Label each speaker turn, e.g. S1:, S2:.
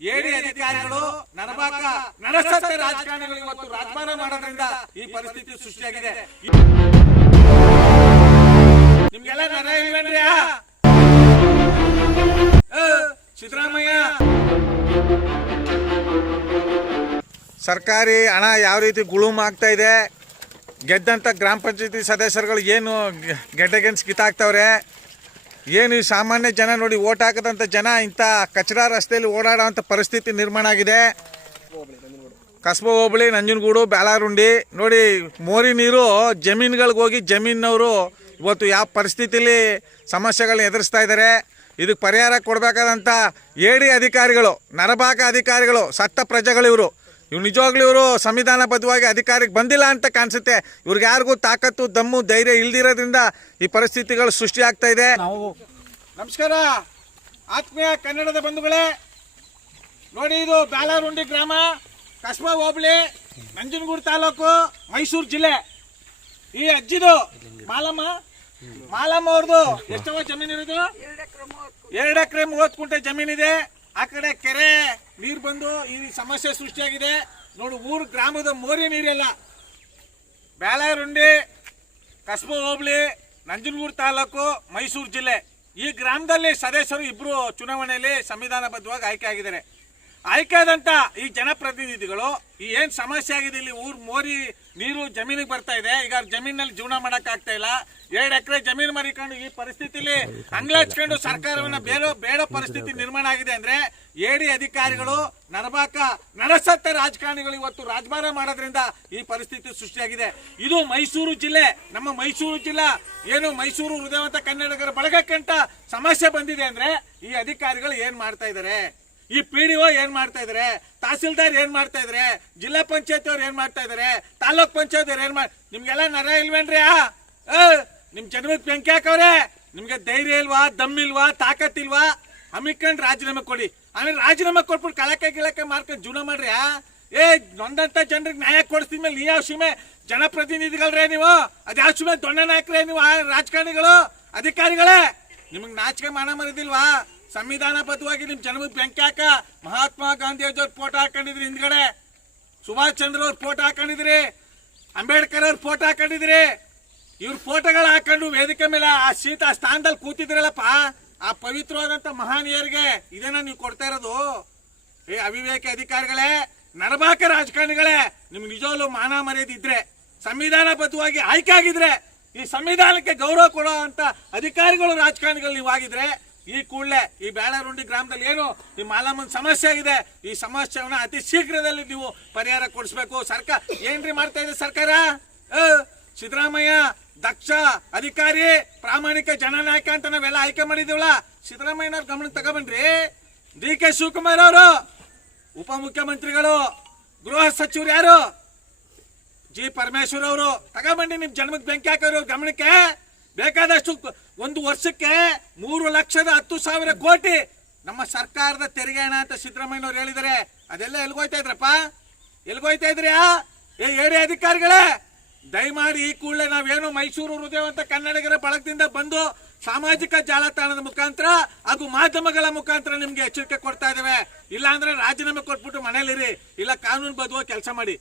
S1: ಏಡಿ ಅಧಿಕಾರಿಗಳು, ನರಬಾಕ, ನರಸತ್ತೆ ರಾಜಕಾರಣಿಗಳು ಇವತ್ತು ರಾಜಮಾನ ಮಾಡೋದ್ರಿಂದ ಈ ಪರಿಸ್ಥಿತಿ ಸೃಷ್ಟಿಯಾಗಿದೆ. ನಿಮ್ಗೆಲ್ಲ ನರ ಇಲ್ವೇನ್ರಿ? ಸಿದ್ದರಾಮಯ್ಯ!
S2: ಸರ್ಕಾರಿ ಹಣ ಯಾವ ರೀತಿ ಗುಳುಮ್ ಆಗ್ತಾ ಇದೆ? ಗೆದ್ದಂಥ ಗ್ರಾಮ ಪಂಚಾಯತಿ ಸದಸ್ಯರುಗಳು ಏನು ಗೆಡ್ಡೆಗೆನ್ಸ್ ಕಿತ್ತಾಕ್ತವ್ರೆ? ಏನು ಸಾಮಾನ್ಯ ಜನ ನೋಡಿ ಓಟ್ ಹಾಕದಂಥ ಜನ ಇಂಥ ಕಚರಾ ರಸ್ತೆಯಲ್ಲಿ ಓಡಾಡೋವಂಥ ಪರಿಸ್ಥಿತಿ ನಿರ್ಮಾಣ ಆಗಿದೆ. ಕಸ್ಬಾ ಹೋಬಳಿ, ನಂಜನಗೂಡು, ಬ್ಯಾಲಾರುಂಡಿ, ನೋಡಿ ಮೋರಿ ನೀರು ಜಮೀನುಗಳಿಗೆ ಹೋಗಿ ಜಮೀನವರು ಇವತ್ತು ಯಾವ ಪರಿಸ್ಥಿತಿಲಿ ಸಮಸ್ಯೆಗಳನ್ನ ಎದುರಿಸ್ತಾ ಇದ್ದಾರೆ ಇದಕ್ಕೆ ಪರಿಹಾರ ಕೊಡಬೇಕಾದಂಥ ಏಡಿ ಅಧಿಕಾರಿಗಳು, ನರಭಾಗ ಅಧಿಕಾರಿಗಳು, ಸತ್ತ ಪ್ರಜೆಗಳು ಇವರು ನಿಜವಾಗ್ಲೂ ಇವರು ಸಂವಿಧಾನಬದ್ಧವಾಗಿ ಅಧಿಕಾರಕ್ಕೆ ಬಂದಿಲ್ಲ ಅಂತ ಕಾಣಿಸುತ್ತೆ. ಇವ್ರಿಗೆ ಯಾರಿಗೂ ತಾಕತ್ತು ದಮ್ಮು ಧೈರ್ಯ ಇಲ್ದಿರೋದ್ರಿಂದ ಈ ಪರಿಸ್ಥಿತಿಗಳು ಸೃಷ್ಟಿಯಾಗ್ತಾ ಇದೆ.
S1: ನಾವು ನಮಸ್ಕಾರ. ಆತ್ಮೀಯ ಕನ್ನಡದ ಬಂಧುಗಳೇ ನೋಡಿ ಇದು ಬ್ಯಾಲಾರುಂಡಿ ಗ್ರಾಮ ಕಸ್ಬಾ ಹೋಬಳಿ ನಂಜನಗೂಡು ತಾಲೂಕು ಮೈಸೂರು ಜಿಲ್ಲೆ. ಈ ಅಜ್ಜಿದು ಮಾಲಮ್ಮ ಮಾಲಮ್ಮ ಅವ್ರದ್ದು ಎಷ್ಟವ ಜಮೀನು ಇರೋದು ಎರಡು ಎಕರೆ ಮೂವತ್ತು ಕುಂಟೆ ಜಮೀನಿದೆ. ಆ ಕಡೆ ಕೆರೆ ನೀರು ಬಂದು ಈ ಸಮಸ್ಯೆ ಸೃಷ್ಟಿಯಾಗಿದೆ. ನೋಡು, ಊರು ಗ್ರಾಮದ ಮೋರಿ ನೀರೆಲ್ಲ. ಬ್ಯಾಲರುಂಡಿ ಕಸ್ಬಾ ಹೋಬಳಿ, ನಂಜನಗೂಡು ತಾಲೂಕು, ಮೈಸೂರು ಜಿಲ್ಲೆ. ಈ ಗ್ರಾಮದಲ್ಲಿ ಸದಸ್ಯರು ಇಬ್ಬರು ಚುನಾವಣೆಯಲ್ಲಿ ಸಂವಿಧಾನಬದ್ಧವಾಗಿ ಆಯ್ಕೆ ಆಗಿದ್ದಾರೆ. ಆಯ್ಕೆ ಆದಂತ ಈ ಜನಪ್ರತಿನಿಧಿಗಳು, ಈ ಏನ್ ಸಮಸ್ಯೆ ಆಗಿದೆ ಇಲ್ಲಿ ಊರ್ ಮೋರಿ ನೀರು ಜಮೀನಿಗೆ ಬರ್ತಾ ಇದೆ, ಈಗ ಜಮೀನಲ್ಲಿ ಜೀವನ ಮಾಡಕ್ ಆಗ್ತಾ ಇಲ್ಲ. ಎರಡು ಎಕರೆ ಜಮೀನು ಮರಿಕೊಂಡು ಈ ಪರಿಸ್ಥಿತಿಲಿ ಅಂಗ್ಲ ಸರ್ಕಾರವನ್ನ ಬೇರೆ ಬೇಡ ಪರಿಸ್ಥಿತಿ ನಿರ್ಮಾಣ ಆಗಿದೆ ಅಂದ್ರೆ ಏಡಿ ಅಧಿಕಾರಿಗಳು ನರಬಾಕ ನರಸತ್ತ ರಾಜಕಾರಣಿಗಳು ಇವತ್ತು ರಾಜಭಾರ ಮಾಡೋದ್ರಿಂದ ಈ ಪರಿಸ್ಥಿತಿ ಸೃಷ್ಟಿಯಾಗಿದೆ. ಇದು ಮೈಸೂರು ಜಿಲ್ಲೆ, ನಮ್ಮ ಮೈಸೂರು ಜಿಲ್ಲಾ, ಏನು ಮೈಸೂರು ಹೃದಯವಂತ ಕನ್ನಡಿಗರ ಬಳಗಕ್ಕಂತ ಸಮಸ್ಯೆ ಬಂದಿದೆ ಅಂದ್ರೆ ಈ ಅಧಿಕಾರಿಗಳು ಏನ್ ಮಾಡ್ತಾ ಇದ್ದಾರೆ ಈ ಪಿ ಡಿ ಒ ಏನ್ ಮಾಡ್ತಾ ಇದಾರೆ? ತಹಸೀಲ್ದಾರ್ ಏನ್ ಮಾಡ್ತಾ ಇದಾರೆ? ಜಿಲ್ಲಾ ಪಂಚಾಯತ್ ಅವ್ರು ಏನ್ ಮಾಡ್ತಾ ಇದಾರೆ? ತಾಲೂಕ್ ಪಂಚಾಯತ್ ಅವ್ರು ಏನ್ ಮಾಡ್ ನಿಮ್ಗೆಲ್ಲ ನರ ಇಲ್ವೇನ್ರಿ? ಆ? ನಿಮ್ ಜನ್ಮದ ಬೆಂಕಿ ಹಾಕವ್ರೆ. ನಿಮ್ಗೆ ಧೈರ್ಯ ಇಲ್ವಾ? ದಮ್ ಇಲ್ವಾ? ತಾಕತ್ ಇಲ್ವಾ? ಹಮ್ಮಿಕೊಂಡು ರಾಜೀನಾಮೆ ಕೊಡಿ. ಆಮೇಲೆ ರಾಜೀನಾಮೆ ಕೊಟ್ಬಿಟ್ಟು ಕಳಕೆ ಗಿಳಕೆ ಮಾರ್ಕೊಂಡು ಜೀವನ ಮಾಡ್ರಿ, ಆ? ಏ, ನೊಂದಂತ ಜನರಿಗೆ ನ್ಯಾಯ ಕೊಡಿಸ್ತಿದ್ ಮೇಲೆ ಯಾವ ಶಿಮೆ ಜನಪ್ರತಿನಿಧಿಗಳ್ರೇ ನೀವು? ಅದ್ಯಾವ ಶಿಮೆ ದೊಣ್ಣ ನಾಯಕರೇ ನೀವು ರಾಜಕಾರಣಿಗಳು, ಅಧಿಕಾರಿಗಳೇ. ನಿಮಗೆ ನಾಚಿಕೆ ಮಾನ ಮರಿದಿಲ್ವಾ ಸಂವಿಧಾನಬದ್ಧವಾಗಿ ನಿಮ್ ಜನ್ಮದ ಬೆಂಕ್ಯಾಕ ಮಹಾತ್ಮ ಗಾಂಧಿ ಅವ್ರ ಫೋಟೋ ಹಾಕೊಂಡಿದ್ರಿ ಹಿಂದ್ಗಡೆ. ಸುಭಾಷ್ ಚಂದ್ರ ಅವ್ರ ಫೋಟೋ ಹಾಕೊಂಡಿದ್ರಿ. ಅಂಬೇಡ್ಕರ್ ಅವ್ರ ಫೋಟೋ ಹಾಕೊಂಡಿದ್ರಿ. ಇವ್ರ ಫೋಟೋಗಳು ಹಾಕೊಂಡು ವೇದಿಕೆ ಮೇಲೆ ಆ ಶೀತ ಆ ಸ್ಥಾನದಲ್ಲಿ ಕೂತಿದ್ರಲ್ಲಪ್ಪ, ಆ ಪವಿತ್ರವಾದಂತ ಮಹಾನೀಯರಿಗೆ ಇದನ್ನ ನೀವು ಕೊಡ್ತಾ ಇರೋದು. ಏ ಅವಿವೇಕ ಅಧಿಕಾರಿಗಳೇ ನರಬಾಕ ರಾಜಕಾರಣಿಗಳೇ, ನಿಮ್ಗೆ ನಿಜವಾಗ್ಲು ಮಾನ ಮರ್ಯಾದೆ ಇದ್ರೆ ಸಂವಿಧಾನಬದ್ಧವಾಗಿ ಆಯ್ಕೆ ಆಗಿದ್ರೆ, ಈ ಸಂವಿಧಾನಕ್ಕೆ ಗೌರವ ಕೊಡೋ ಅಂತ ಅಧಿಕಾರಿಗಳು ರಾಜಕಾರಣಿಗಳು ನೀವು ಆಗಿದ್ರೆ ಈ ಕೂಡಲೇ ಈ ಬೇಳರುಂಡಿ ಗ್ರಾಮದಲ್ಲಿ ಏನು? ಈ ಮಾಲಮ್ಮನ ಸಮಸ್ಯೆ ಆಗಿದೆ. ಈ ಸಮಸ್ಯೆವನ್ನ ಅತಿ ಶೀಘ್ರದಲ್ಲಿ ನೀವು ಪರಿಹಾರ ಕೊಡಿಸ್ಬೇಕು. ಸರ್ಕಾರ ಏನ್ರಿ ಮಾಡ್ತಾ ಇದೆ ಸರ್ಕಾರ? ಸಿದ್ದರಾಮಯ್ಯ, ದಕ್ಷ, ಅಧಿಕಾರಿ, ಪ್ರಾಮಾಣಿಕ ಜನನಾಯಕ ಅಂತ ನಾವೆಲ್ಲ ಆಯ್ಕೆ ಮಾಡಿದೀವಲ್ಲ ಸಿದ್ದರಾಮಯ್ಯನವ್ರ ಗಮನಕ್ಕೆ ತಗೊಬನ್ರಿ. ಡಿ ಕೆ ಶಿವಕುಮಾರ್ ಅವರು, ಉಪಮುಖ್ಯಮಂತ್ರಿಗಳು, ಗೃಹ ಸಚಿವರು ಯಾರು? ಜಿ. ಪರಮೇಶ್ವರ್ ಅವರು. ತಗೊಂಬಂಡಿ ನಿಮ್ ಜನ್ಮಕ್ಕೆ ಬೆಂಕಿ ಹಾಕೋರು ಗಮನಕ್ಕೆ. ಬೇಕಾದಷ್ಟು ಒಂದು ವರ್ಷಕ್ಕೆ ಮೂರು ಲಕ್ಷದ ಹತ್ತು ಸಾವಿರ ಕೋಟಿ ನಮ್ಮ ಸರ್ಕಾರದ ತೆರಿಗೆ ಹಣ ಅಂತ ಸಿದ್ದರಾಮಯ್ಯನವ್ರು ಹೇಳಿದರೆ ಅದೆಲ್ಲ ಎಲ್ಗೋಯ್ತಾ ಇದ್ರಪ್ಪ? ಎಲ್ಗೋಯ್ತಾ ಇದ್ರಿ ಏ ಏಡಿ ಅಧಿಕಾರಿಗಳೇ, ದಯಮಾಡಿ ಈ ಕೂಡಲೇ ನಾವೇನು ಮೈಸೂರು ಹೃದಯವಂತ ಕನ್ನಡಿಗರ ಬಳಗದಿಂದ ಬಂದು ಸಾಮಾಜಿಕ ಜಾಲತಾಣದ ಮುಖಾಂತರ ಹಾಗೂ ಮಾಧ್ಯಮಗಳ ಮುಖಾಂತರ ನಿಮ್ಗೆ ಎಚ್ಚರಿಕೆ ಕೊಡ್ತಾ ಇದ್ದೇವೆ. ಇಲ್ಲಾಂದ್ರೆ ರಾಜೀನಾಮೆ ಕೊಟ್ಬಿಟ್ಟು ಮನೇಲಿರಿ. ಇಲ್ಲ, ಕಾನೂನು ಬದುವ ಕೆಲಸ ಮಾಡಿ.